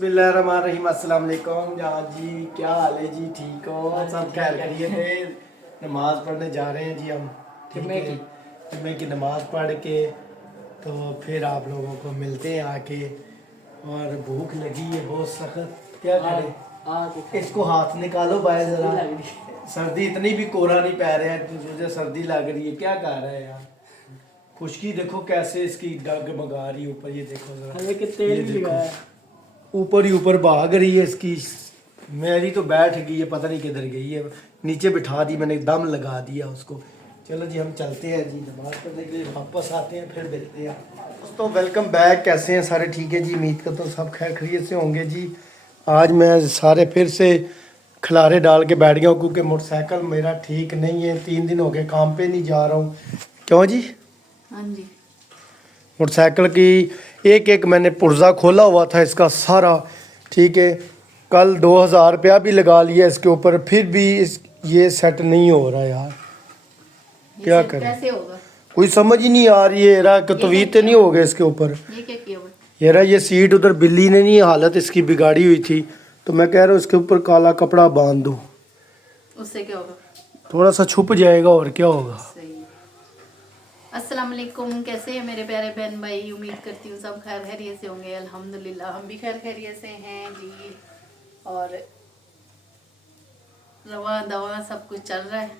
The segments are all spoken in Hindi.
बिस्मिल्लाहिर्रहमानिर्रहीम। अस्सलाम वालेकुम जी, क्या हाल है जी? ठीक हो? सब खैर खैरियत है। नमाज पढ़ने जा रहे हैं जी हम, ठीक है। जुम्मे की नमाज पढ़ के तो फिर आप लोगों को मिलते हैं आके। और भूख लगी है बहुत सख्त, क्या करें। इसको हाथ निकालो बाहर जरा। सर्दी इतनी भी कोहरा नहीं पै रहा है, मुझे सर्दी लग रही है। क्या कर रहा है यार? खुशकी देखो कैसे इसकी डगमगा रही है ऊपर, ये देखो जरा। ये देखो ऊपर ही ऊपर भाग रही है इसकी। मेरी तो बैठ गई है, पता नहीं किधर गई है। नीचे बिठा दी मैंने, दम लगा दिया उसको। चलो जी हम चलते हैं जी, नमाज पढ़ने के लिए वापस आते हैं, फिर मिलते हैं। दोस्तों वेलकम बैक। कैसे हैं सारे? ठीक है जी, उम्मीद करता हूँ सब खैर खैरियत से होंगे जी। आज मैं सारे फिर से खिलारे डाल के बैठ गया हूँ, क्योंकि मोटरसाइकिल मेरा ठीक नहीं है। 3 दिन हो गए काम पे नहीं जा रहा हूँ। क्यों जी? हाँ जी। मोटरसाइकिल की एक एक मैंने पुर्जा खोला हुआ था इसका सारा, ठीक है। कल 2000 रुपया भी लगा लिया इसके ऊपर, फिर भी ये सेट नहीं हो रहा यार। क्या करें? कैसे होगा? कोई समझ ही नहीं आ रही है यार। तवीत नहीं हो गए इसके ऊपर। ये क्या किया हुआ? यार ये सीट उधर बिल्ली ने नहीं हालत इसकी बिगाड़ी हुई थी, तो मैं कह रहा हूँ इसके ऊपर काला कपड़ा बांध दो, उससे क्या होगा? थोड़ा सा छुप जाएगा, और क्या होगा। सही। अस्सलाम वालेकुम, कैसे हैं मेरे प्यारे बहन भाई? उम्मीद करती हूँ सब खैर खैरियत से होंगे। अल्हम्दुलिल्लाह हम भी खैर खैरियत से हैं जी। और रवा दवा सब कुछ चल रहा है।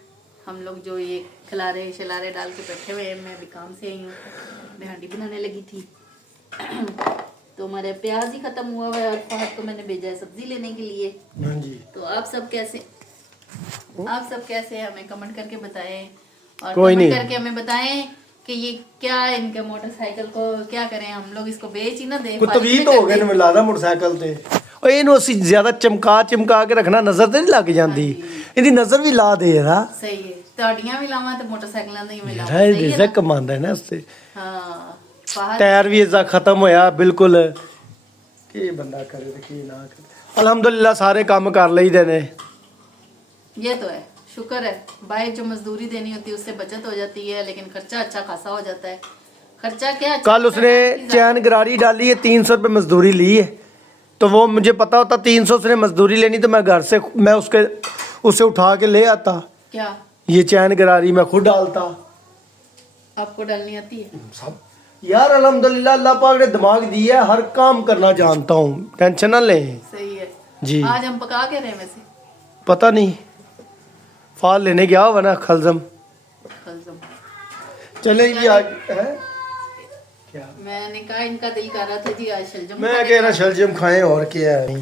हम लोग जो ये खिलारे शलारे डाल के बैठे हुए हैं, मैं भी काम से आई हूँ, मैं हांडी बनाने लगी थी। तो हमारे प्याज ही खत्म हुआ हुआ है और फहद को मैंने भेजा है सब्जी लेने के लिए। हाँ जी। तो आप सब कैसे हैं हमें कमेंट करके बताएं। और कोई कमेंट नहीं। करके हमें बताएं कि ये क्या इनके मोटरसाइकिल को क्या करें, हम लोग इसको बेच ही ना दें। कुछ तवीत हो गए ने लादा मोटरसाइकिल ते। और ਇਹਨੂੰ ਅਸੀਂ ਜ਼ਿਆਦਾ ਚਮਕਾ ਕੇ ਰੱਖਣਾ, ਨਜ਼ਰ ਤੇ ਨਹੀਂ ਲੱਗ ਜਾਂਦੀ। ਇਹਦੀ ਨਜ਼ਰ ਵੀ ਲਾ ਦੇ ਯਾਰ। ਸਹੀ ਹੈ, ਤੁਹਾਡੀਆਂ ਵੀ ਲਾਵਾਂ ਤੇ ਮੋਟਰਸਾਈਕਲਾਂ ਦੀ ਵੀ ਲਾਵਾਂ। ਯਾਰ ਇਹ ਰਿਜ਼ਕ ਕਮਾਉਂਦਾ ਹੈ ਨਾ ਉਸਤੇ। ਹਾਂ ਫਹਦ ਟਾਇਰ ਵੀ ਇਸਦਾ ਖਤਮ ਹੋਇਆ ਬਿਲਕੁਲ। ਕੀ ਬੰਦਾ ਕਰੇ ਤੇ ਕੀ ਨਾ ਕਰੇ। ਅਲਹਮਦੁਲਿਲਾ ਸਾਰੇ ਕੰਮ ਕਰ ਲਈਦੇ ਨੇ। ये तो है, शुक्र है। बाहर जो मजदूरी देनी होती है उससे बचत हो जाती है, लेकिन खर्चा अच्छा खासा हो जाता है। खर्चा क्या? कल उसने चैन गरारी डाली है, 300 रुपये मजदूरी ली है। तो वो मुझे पता होता 300 उसने मजदूरी लेनी, तो मैं घर से मैं उसे उठा के ले आता। क्या ये चैन गरारी मैं खुद डालता। आपको डालनी आती है? सब यार अल्हम्दुलिल्लाह, अल्लाह पाक ने दिमाग दिया है, हर काम करना जानता हूँ, टेंशन ना लें सही है जी। आज हम पका के रहे वैसे? पता नहीं, फाल लेने गया हुआ ना खलजम। चले जी आज है क्या? मैंने कहा इनका दिल कर रहा था जी आज शलजम। मैं कह रहा शलजम खाएं, और क्या है।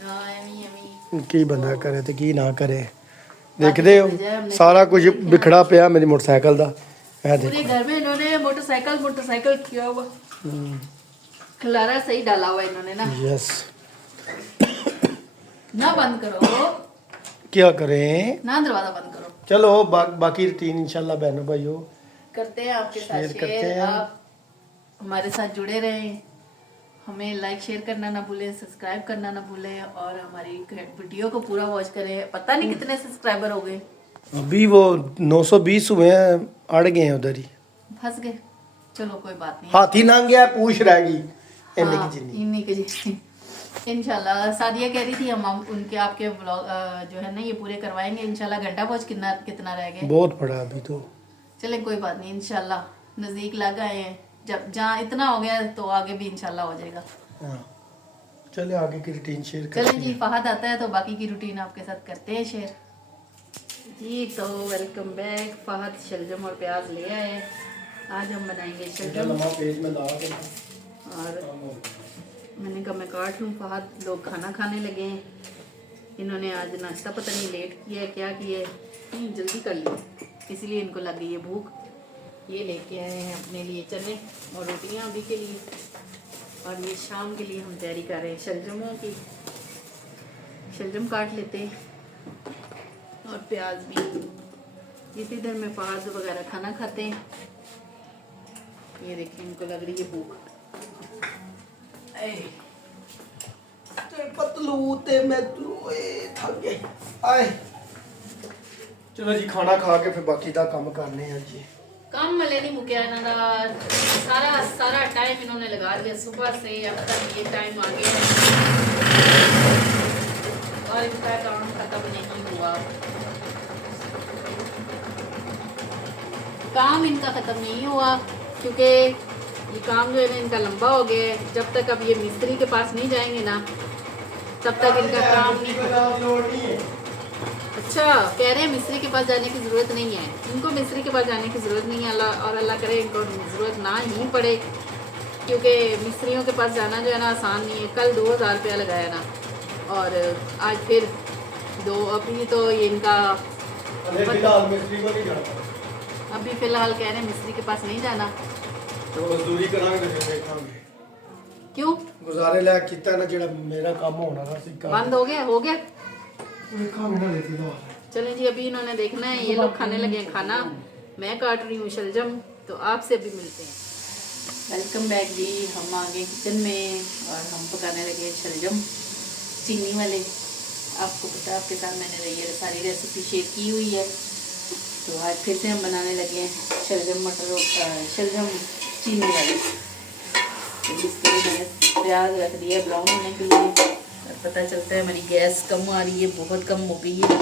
हाँ एमी की बंदा करे तो की ना करे। देखते हो सारा कुछ बिखड़ा पिया मेरी मोटरसाइकिल दा। पूरे घर में इन्होंने मोटरसाइकिल किया हुआ, खिलारा सही डाला हुआ इन्होंने ना। यस। ना बंद करो, क्या करें ना दरवाजा बंद करो। चलो बाकी रूटीन इंशाल्लाह बहनों भाइयों करते हैं आपके साथ शेयर करते शेयर। हैं। आप हमारे साथ जुड़े रहें, हमें लाइक शेयर करना ना भूलें, सब्सक्राइब करना ना भूलें, और हमारी वीडियो को पूरा वॉच करें। पता नहीं कितने सब्सक्राइबर हो गए अभी, वो 920 हुए हैं, अड़ गए हैं उधर ही, फंस गए। चलो कोई बात नहीं, हाथी लंघ गया पूछ रह गई। हाँ, इन्हीं के जी इंशाल्लाह। सादिया कह रही थी हम उनके आपके व्लॉग जो है ना ये पूरे करवाएंगे इंशाल्लाह। घंटा पहुंच कितना रह गए? बहुत पड़ा अभी तो। चले कोई बात नहीं, इंशाल्लाह नजदीक लग आए हैं। जब जहाँ इतना हो गया तो आगे भी इंशाल्लाह हो जाएगा। हाँ चले आगे की रूटीन शेयर चले करते जी, हैं। फहद आता है तो बाकी की रूटीन आपके साथ करते हैं शेयर जी। तो वेलकम बैक। फहद शलजम और प्याज ले आए, आज हम बनाएंगे शलजम। पेज में डाल के और मैंने कहा मैं काट लूँ, फहद लोग खाना खाने लगे हैं। इन्होंने आज नाश्ता पता नहीं लेट किया है क्या किया है, नहीं जल्दी कर लिया, इसलिए इनको लग गई है भूख। ये लेके आए हैं अपने लिए चने और रोटियां अभी के लिए, और ये शाम के लिए हम तैयारी कर रहे हैं शलजमों की। शलजम काट लेते हैं और प्याज भी। जितनी देर में फहद वगैरह खाना खाते हैं, ये देखिए इनको लग रही है भूख। पतलू ते मैं थक गई आए। चलो जी खाना खा के फिर बाकी दा काम करने हैं जी। काम मले नहीं मुक्या इन्हों का सारा टाइम इन्होंने लगा दिया सुबह से अब तक ये टाइम आ गया है। इनका काम खत्म नहीं हुआ, काम इनका ख़त्म नहीं हुआ, क्योंकि ये काम जो है ना इनका लंबा हो गया है। जब तक अब ये मिस्त्री के पास नहीं जाएंगे ना तब तक इनका काम नहीं खत्म। अच्छा, कह रहे हैं मिस्त्री के पास जाने की ज़रूरत नहीं है, इनको मिस्त्री के पास जाने की ज़रूरत नहीं है। अल्लाह और अल्लाह करे इनको ज़रूरत ना ही पड़े, क्योंकि मिस्त्रियों के पास जाना जो है ना आसान नहीं है। कल 2000 रुपया लगाया ना, और आज फिर अभी तो ये इनका मिस्त्री को नहीं जाना, अभी फ़िलहाल कह रहे हैं मिस्त्री के पास नहीं जाना। तो मजदूरी करांगे फिर देखांगे। क्यों गुजारे लायक कितना ना जेड़ा मेरा काम होना था सिक्का बंद हो गया देखा ना देती तो चलें जी, अभी इन्होंने देखना है, ये लोग खाने लगे हैं खाना, मैं काट रही हूँ शलजम। तो आपसे अभी मिलते हैं। वेलकम बैक जी, हम आ गए किचन में और हम पकाने लगे शलजम चीनी वाले। आपको पता है आपके साथ मैंने ये सारी रेसिपी शेयर की हुई है, तो आज फिर से हम बनाने लगे हैं शलजम चीनी वाले। तो इसके लिए मैंने प्याज रख दिया ब्राउन होने के लिए। और पता चलता है हमारी गैस कम आ रही है, बहुत कम हो गई है।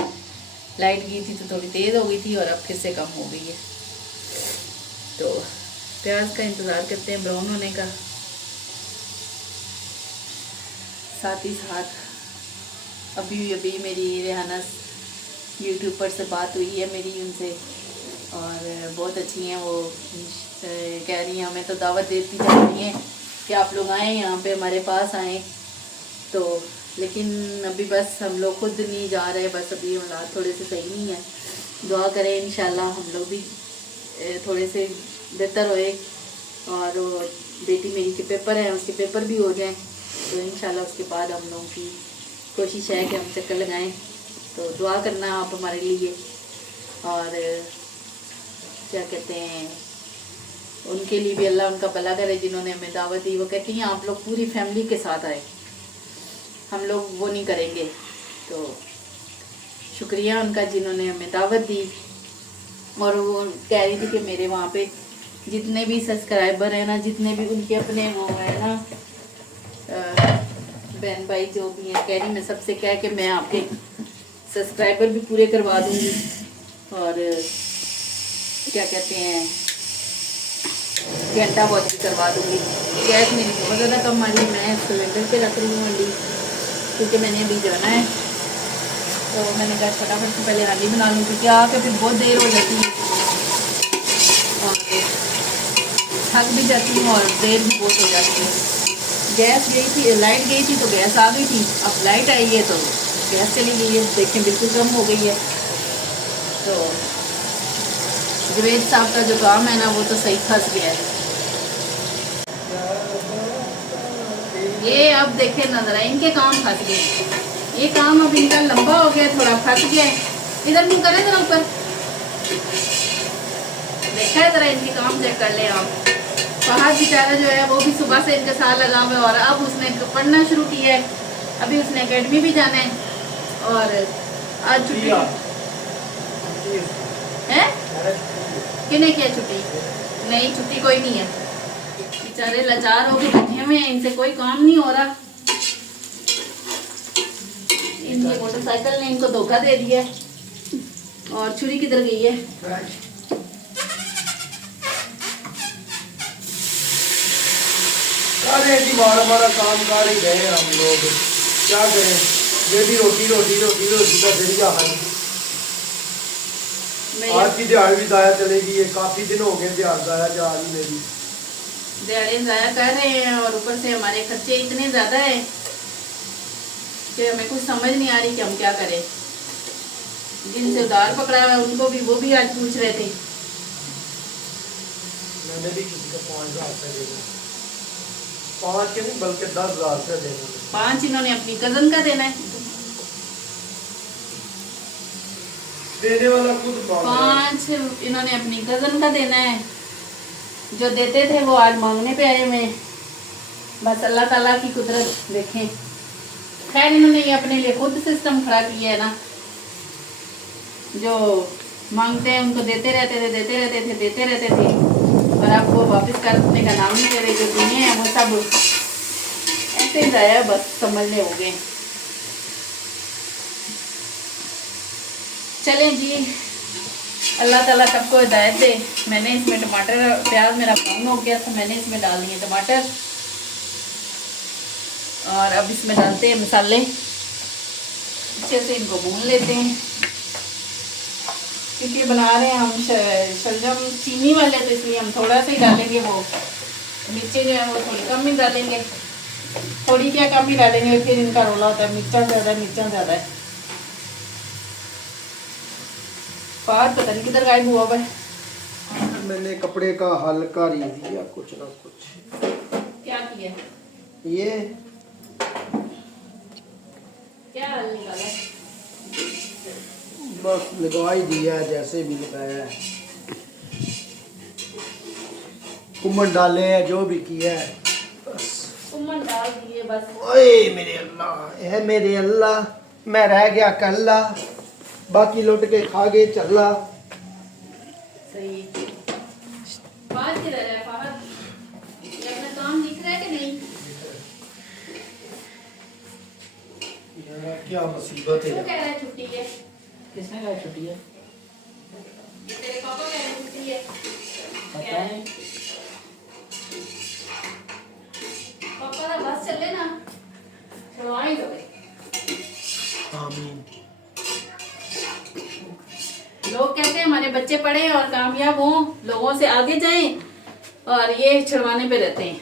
लाइट गई थी तो थोड़ी तेज़ हो गई थी और अब फिर से कम हो गई है। तो प्याज का इंतज़ार करते हैं ब्राउन होने का। साथ ही साथ अभी मेरी रेहाना यूट्यूब पर से बात हुई है मेरी उनसे, और बहुत अच्छी हैं वो। कह रही हैं हमें तो दावत देती जा रही हैं कि आप लोग आएँ यहाँ पे हमारे पास आएँ। तो लेकिन अभी बस हम लोग खुद नहीं जा रहे, बस अभी हालात थोड़े से सही नहीं है। दुआ करें इंशाल्लाह हम लोग भी थोड़े से बेहतर होए, और बेटी मेरी के पेपर हैं उसके पेपर भी हो जाएं, तो इंशाल्लाह उसके बाद हम लोगों की कोशिश है कि हम चक्कर लगाएं। तो दुआ करना आप हमारे लिए, और क्या कहते हैं उनके लिए भी अल्लाह उनका भला करे जिन्होंने हमें दावत दी। वो कहती हैं आप लोग पूरी फैमिली के साथ आए, हम लोग वो नहीं करेंगे। तो शुक्रिया उनका जिन्होंने हमें दावत दी। और वो कह रही थी कि मेरे वहाँ पे जितने भी सब्सक्राइबर हैं ना, जितने भी उनके अपने वो है ना बहन भाई जो भी हैं, कह रही मैं सबसे कह के मैं आपके सब्सक्राइबर भी पूरे करवा दूँगी, और क्या कहते हैं घंटा वॉच भी करवा दूँगी। गैस मेरी बहुत ज़्यादा कम आ रही है, मैं सिलेंडर पे रख रही हूँ हांडी, क्योंकि मैंने अभी जाना है। तो मैंने कहा फटाफट से पहले हांडी बना लूँ, क्योंकि आके फिर बहुत देर हो जाती है और थक भी जाती हूँ और देर भी बहुत हो जाती है। गैस गई थी, लाइट गई थी तो गैस आ गई थी, अब लाइट आई है तो गैस चली गई है। देखें बिल्कुल कम हो गई है। तो जवेद साहब का जो काम है ना वो तो सही फंस गया है। ये अब देखे नजर आए इनके काम फंस गए, ये काम अब इनका लंबा हो गया, थोड़ा फंस गया है। इधर मुँह करें जरा ऊपर, देखा है जरा इनके काम चेक कर ले आप। फहद बेचारा जो है वो भी सुबह से इनके साथ लगा हुआ है, और अब उसने पढ़ना शुरू किया है। अभी उसने एकेडमी भी जाना है, और आज छुट्टी है। किने किया छुट्टी? नहीं, छुट्टी कोई नहीं है। बेचारे लाचार होके बैठे हुए हैं, इनसे कोई काम नहीं हो रहा। इनकी मोटरसाइकिल ने इनको धोखा दे दिया है। और छुरी किधर गई है? अरे जी मारा काम कर ही गए हम लोग, क्या करें। बेटी रोटी रोटी रोटी रोटी का जरिया है। आज की दिहाड़ भी जाया चलेगी, ये काफी दिन हो गए दिहाड़ जाया जा रही मेरी। दिहाड़ी जाया कर रहे हैं, और ऊपर से हमारे खर्चे इतने ज्यादा है कि हमें कुछ समझ नहीं आ रही कि हम क्या करें। जिनसे उधार पकड़ा हुआ है उनको भी, वो भी आज पूछ रहे थे। मैंने भी किसी को 5000 रुपये देना, 5 के नहीं बल्कि 10,000 रुपये देना। 5 इन्होंने अपनी कजन का देना है, देने वाला खुद 5 इन्होंने अपनी कजन का देना है। जो देते थे वो आज मांगने पे आए हुए। बस अल्लाह ताला की कुदरत देखें। खैर इन्होंने ये अपने लिए खुद सिस्टम खड़ा किया है ना, जो मांगते हैं उनको देते रहते थे, और अब वो वापस करने का नाम नहीं ले रहे। जो दिए हैं वो सब ऐसे जाया, बस समझ ले हो गए। चलें जी, अल्लाह ताला सबको हिदायत दे। मैंने इसमें टमाटर, प्याज मेरा ब्राउन हो गया तो मैंने इसमें डाल दिए टमाटर, और अब इसमें डालते हैं मसाले, अच्छे से इनको भून लेते हैं। क्योंकि बना रहे हैं हम शलजम चीनी वाले, तो इसलिए हम थोड़ा सा ही डालेंगे। वो मिर्चें जो है वो थोड़ी कम ही डालेंगे, थोड़ी क्या कम ही डालेंगे, फिर इनका रोला होता है मिर्चा ज़्यादा है, मिर्चा ज़्यादा है। फाद पता नहीं किधर गायब हुआ हुआ है। मैंने कपड़े का हल्का रिव दिया, कुछ ना कुछ। क्या किया? ये क्या हल निकाला? बस लगा ही दिया जैसे भी लगाया है, कुमन डाले हैं, जो भी किया है बस। कुमन डाल दिए बस। ओए मेरे अल्लाह, है मेरे अल्लाह, मैं रह गया कल्ला, बाकी लुट के खा गए चल्ला। सही। फाद किधर है? फाद, ये अपना काम दिख रहा है कि नहीं? यार क्या मुसीबत क्यों है। कह रहा है छुट्टी है? किसने कहा छुट्टी है? ये तेरे पापा कह रहे हैं छुट्टी है। पता है। पापा ना बस चले ना, छुड़वा ही दो। आमीन। लोग कहते हैं हमारे बच्चे पढ़े और कामयाब हों, लोगों से आगे जाएं, और ये छुड़वाने पे रहते हैं।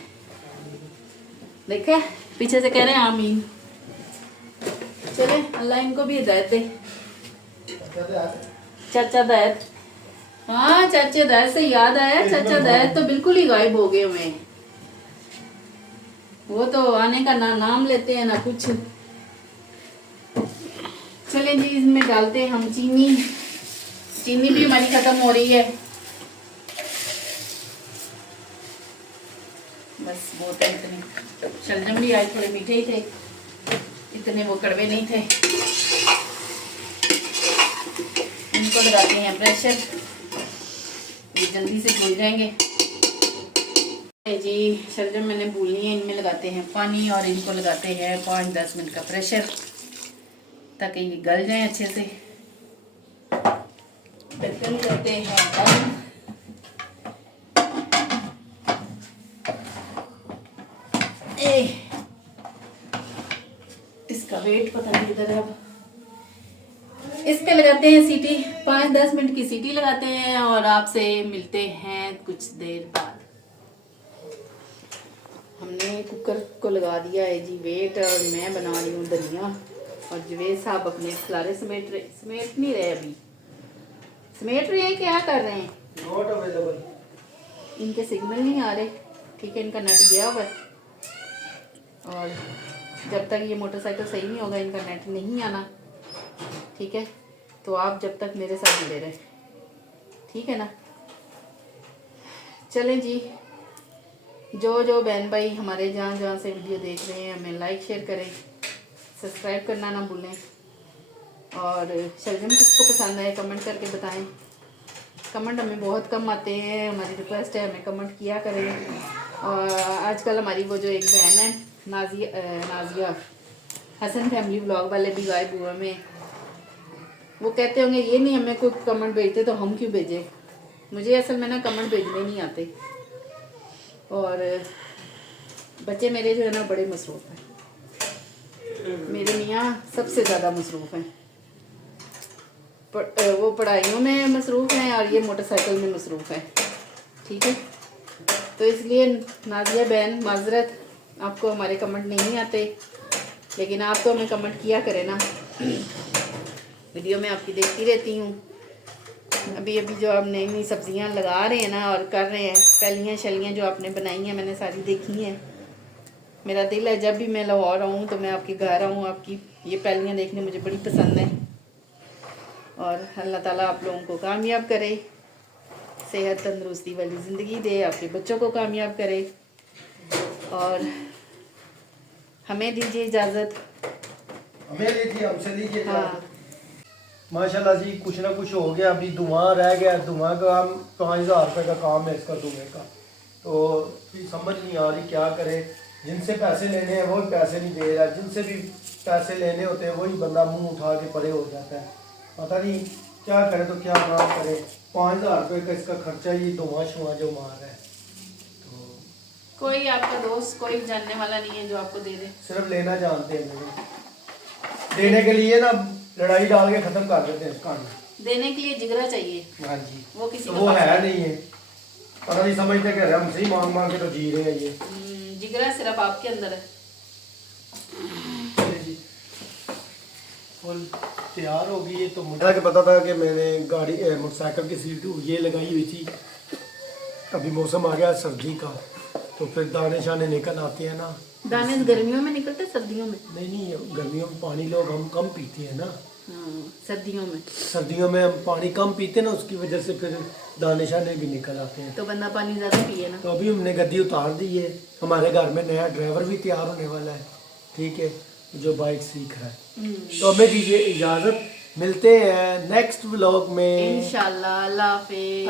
देखे पीछे से कह रहे हैं आमीन। चले, अल्लाह इनको भी हिदायत दे। चाचा दायद, हाँ चाचा दायद से याद आया, चाचा दायद तो बिल्कुल ही गायब हो गए हुए हैं। वो तो आने का ना नाम लेते हैं ना कुछ। चले जी, इसमें डालते हैं हम चीनी। चीनी भी हमारी खत्म हो रही है, बस बहुत है इतने। शलजम भी आज थोड़े मीठे ही थे, इतने वो कड़वे नहीं थे। इनको लगाते हैं प्रेशर, ये जल्दी से भूल जाएंगे जी। शलजम मैंने भूलनी है, इनमें लगाते हैं पानी और इनको लगाते हैं 5-10 मिनट का प्रेशर, ताकि ये गल जाए अच्छे से। ढक्कन करते हैं बंद। इसका वेट पता नहीं किधर है। अब इस पे लगाते हैं सीटी, 5-10 मिनट की सीटी लगाते हैं, और आपसे मिलते हैं कुछ देर बाद। हमने कुकर को लगा दिया है जी वेट, और मैं बना रही हूँ धनिया, और जवेद साहब अपने खिलारे समेट नहीं रहे, अभी समेट रहे हैं। क्या कर रहे हैं? Not available. इनके सिग्नल नहीं आ रहे, ठीक है, इनका नेट गया हुआ है, और जब तक ये मोटरसाइकिल सही नहीं होगा इनका नेट नहीं आना, ठीक है। तो आप जब तक मेरे साथ जुड़े रहे, ठीक है ना। चलें जी, जो जो बहन भाई हमारे जहाँ जहाँ से वीडियो देख रहे हैं, हमें लाइक शेयर करें, सब्सक्राइब करना ना भूलें, और शलजम किसको पसंद आए कमेंट करके बताएं। कमेंट हमें बहुत कम आते हैं, हमारी रिक्वेस्ट है हमें कमेंट किया करें। और आजकल हमारी वो जो एक बहन है नाजिया हसन फैमिली व्लॉग वाले भी गायब हुए में, वो कहते होंगे ये नहीं हमें कोई कमेंट भेजते तो हम क्यों भेजें। मुझे असल में ना कमेंट भेजने नहीं आते, और बच्चे मेरे जो है ना बड़े मसरूफ़ हैं। मेरे मियाँ सबसे ज़्यादा मसरूफ़ हैं, वो पढ़ाइयों में मसरूफ़ हैं और ये मोटरसाइकिल में मसरूफ़ हैं, ठीक है। तो इसलिए नाजिया बहन माजरत, आपको हमारे कमेंट नहीं आते, लेकिन आप तो हमें कमेंट किया करें ना, वीडियो में आपकी देखती रहती हूँ। अभी अभी जो आप नई नई सब्जियां लगा रहे हैं ना और कर रहे हैं, फलियाँ शलियाँ जो आपने बनाई हैं मैंने सारी देखी हैं। मेरा दिल है जब भी मैं लाहौर आऊँ तो मैं आपके घर आऊँ, आपकी ये फलियाँ देखने मुझे बड़ी पसंद है। और अल्लाह ताला आप लोगों को कामयाब करे, सेहत तंदुरुस्ती वाली ज़िंदगी दे, आपके बच्चों को कामयाब करे, और हमें दीजिए इजाज़त। हमें लीजिए, हमसे लीजिए। हाँ माशाल्लाह जी, कुछ ना कुछ हो गया। अभी धुआं रह गया, धुआं का 5000 रुपये का काम है इसका धुएं का, तो समझ नहीं आ रही क्या करे। जिनसे पैसे लेने हैं वो पैसे नहीं दे रहा, जिनसे भी पैसे लेने होते हैं वही बंदा मुंह उठा के परे हो जाता है। पता नहीं क्या करे तो क्या ना करे, 5,000 रुपये का इसका खर्चा ही धुआं शुआं जो मार रहा है। तो कोई आपका दोस्त कोई जानने वाला नहीं है जो आपको दे दे। सिर्फ लेना जानते हैं लोग, देने के लिए ना लड़ाई डाल के खत्म कर देते हैं कहानी। देने के लिए जिगरा चाहिए। हाँ जी, वो किसी तो के वो पास है नहीं है, पता नहीं समझते कि हम सही मांग मांग के तो जी रहे हैं ये। जिगरा सिर्फ आपके अंदर है। चलिए जी, फुल तैयार हो गई है। तो मुझे पता था कि मैंने गाड़ी मोटरसाइकिल की सीट ये लगाई हुई थी। अभी मौसम आ गया सर्दी का, तो फिर दाने शाने निकल आते हैं ना। दाने गर्मियों में निकलते सर्दियों में? नहीं, गर्मियों में पानी लोग हम कम पीते हैं ना। सर्दियों में, सर्दियों में हम पानी कम पीते हैं ना, उसकी वजह से फिर दाने शाने भी निकल आते हैं। तो बंदा पानी ज्यादा पिए ना। तो अभी हमने गद्दी उतार दी है, हमारे घर में नया ड्राइवर भी तैयार होने वाला है, ठीक है, जो बाइक सीख रहा है। तो हमें दीजिए इजाज़त, मिलते हैं नेक्स्ट व्लॉग में इंशाल्लाह। अल्लाह हाफिज।